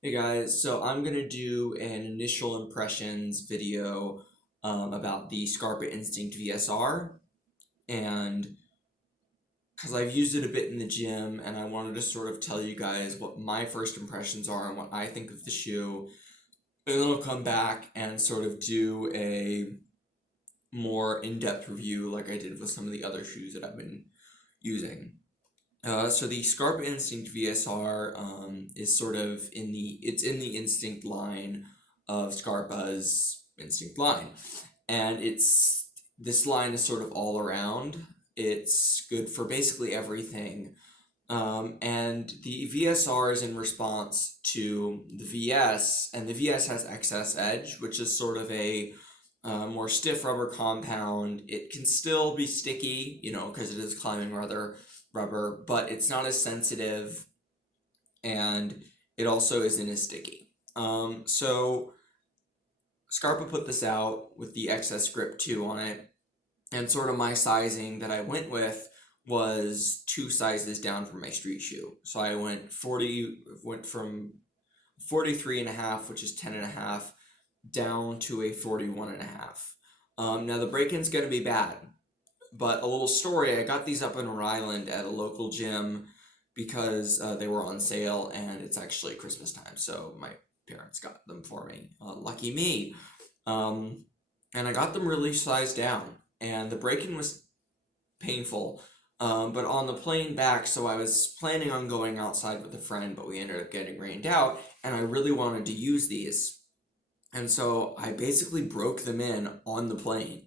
Hey guys, so I'm gonna do an initial impressions video about the Scarpa Instinct VS-R, and because I've used it a bit in the gym, and I wanted to sort of tell you guys what my first impressions are and what I think of the shoe, and then I'll come back and sort of do a more in-depth review like I did with some of the other shoes that I've been using. So the Scarpa Instinct VS-R is sort of it's in the Instinct line of Scarpa's Instinct line, and this line is sort of all around. It's good for basically everything, and the VS-R is in response to the VS, and the VS has excess edge, which is sort of a more stiff rubber compound. It can still be sticky, because it is climbing rubber, but it's not as sensitive, and it also isn't as sticky. So Scarpa put this out with the excess grip 2 on it, and sort of my sizing that I went with was 2 sizes down from my street shoe. So I went from 43 and a half, which is 10 and a half, down to a 41 and a half. Now the break-in's gonna be bad, but a little story, I got these up in Rhode Island at a local gym because they were on sale, and it's actually Christmas time, so my parents got them for me. Lucky me. And I got them really sized down, and the break-in was painful, but on the plane back, so I was planning on going outside with a friend, but we ended up getting rained out, and I really wanted to use these. And so I basically broke them in on the plane.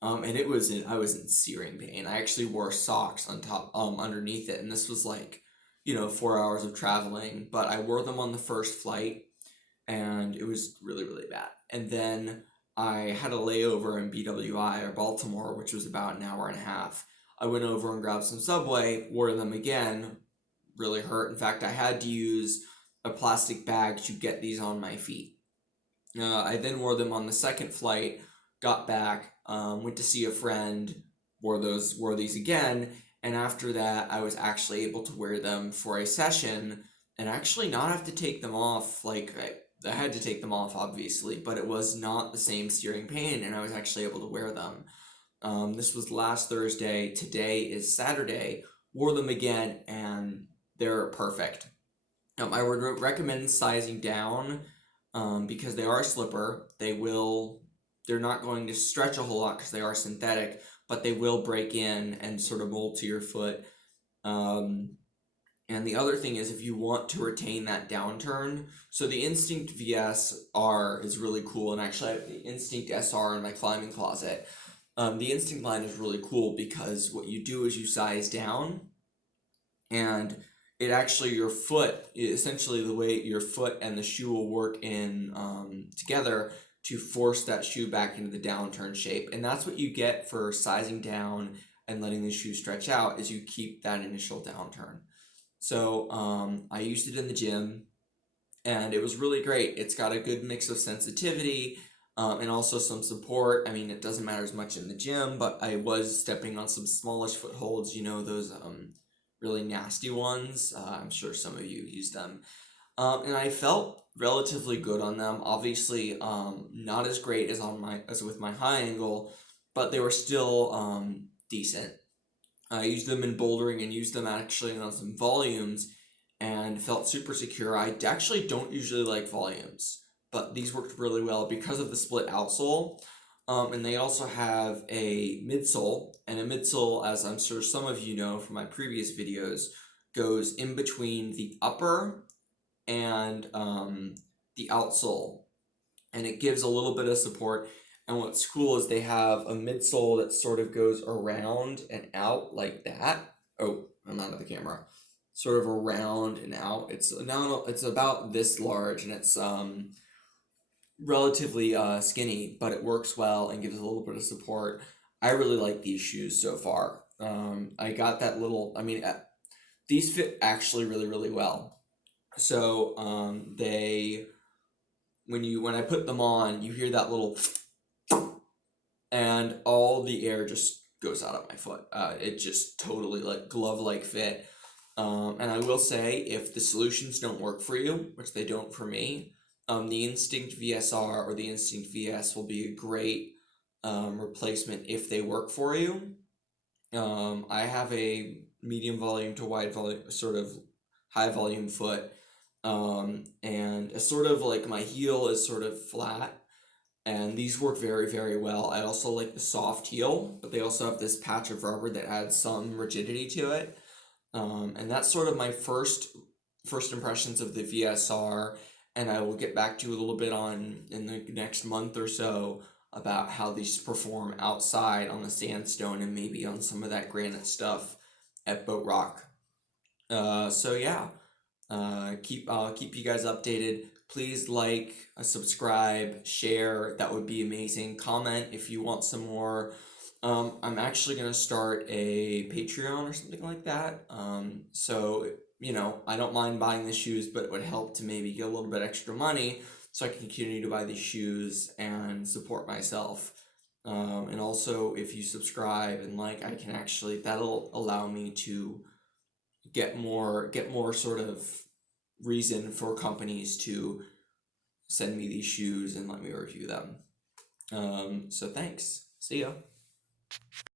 And I was in searing pain. I actually wore socks on top, underneath it, and this was like, 4 hours of traveling. But I wore them on the first flight, and it was really, really bad. And then I had a layover in BWI or Baltimore, which was about an hour and a half. I went over and grabbed some Subway, wore them again, really hurt. In fact, I had to use a plastic bag to get these on my feet. I then wore them on the second flight, got back, went to see a friend, wore these again, and after that I was actually able to wear them for a session and actually not have to take them off. Like I had to take them off obviously, but it was not the same searing pain, and I was actually able to wear them. This was last Thursday, today is Saturday, wore them again, and they're perfect. I would recommend sizing down, because they are a slipper. They're not going to stretch a whole lot because they are synthetic, but they will break in and sort of mold to your foot. And the other thing is, if you want to retain that downturn, so the Instinct VS-R is really cool, and actually I have the Instinct SR in my climbing closet. The Instinct line is really cool because what you do is you size down, and it actually, your foot, essentially the way your foot and the shoe will work in together to force that shoe back into the downturn shape. And that's what you get for sizing down and letting the shoe stretch out, is you keep that initial downturn. So I used it in the gym, and it was really great. It's got a good mix of sensitivity and also some support. I mean, it doesn't matter as much in the gym, but I was stepping on some smallish footholds, those really nasty ones. I'm sure some of you use them. And I felt relatively good on them. Obviously, not as great as with my high angle, but they were still decent. I used them in bouldering and used them actually on some volumes and felt super secure. I actually don't usually like volumes, but these worked really well because of the split outsole. And they also have a midsole, and a midsole, as I'm sure some of you know from my previous videos, goes in between the upper and the outsole, and it gives a little bit of support. And what's cool is they have a midsole that sort of goes around and out like that. Oh, I'm out of the camera. Sort of around and out. It's about this large, and it's relatively skinny, but it works well and gives a little bit of support. I really like these shoes so far. I got that little, these fit actually really, really well. So when I put them on, you hear that little and all the air just goes out of my foot. It just totally like glove-like fit. And I will say, if the solutions don't work for you, which they don't for me, the Instinct VS-R or the Instinct VS will be a great replacement if they work for you. I have a medium volume to wide volume, sort of high volume foot, and a sort of like my heel is sort of flat, and these work very, very well. I also like the soft heel, but they also have this patch of rubber that adds some rigidity to it. And that's sort of my first impressions of the VS-R, and I will get back to you a little bit on in the next month or so about how these perform outside on the sandstone and maybe on some of that granite stuff at Boat Rock. So yeah, I'll keep you guys updated. Please like, subscribe, share. That would be amazing. Comment if you want some more. I'm actually gonna start a Patreon or something like that. So I don't mind buying the shoes, but it would help to maybe get a little bit extra money so I can continue to buy these shoes and support myself. And also, if you subscribe and like, I can actually that'll allow me to get more sort of reason for companies to send me these shoes and let me review them. So thanks. See ya.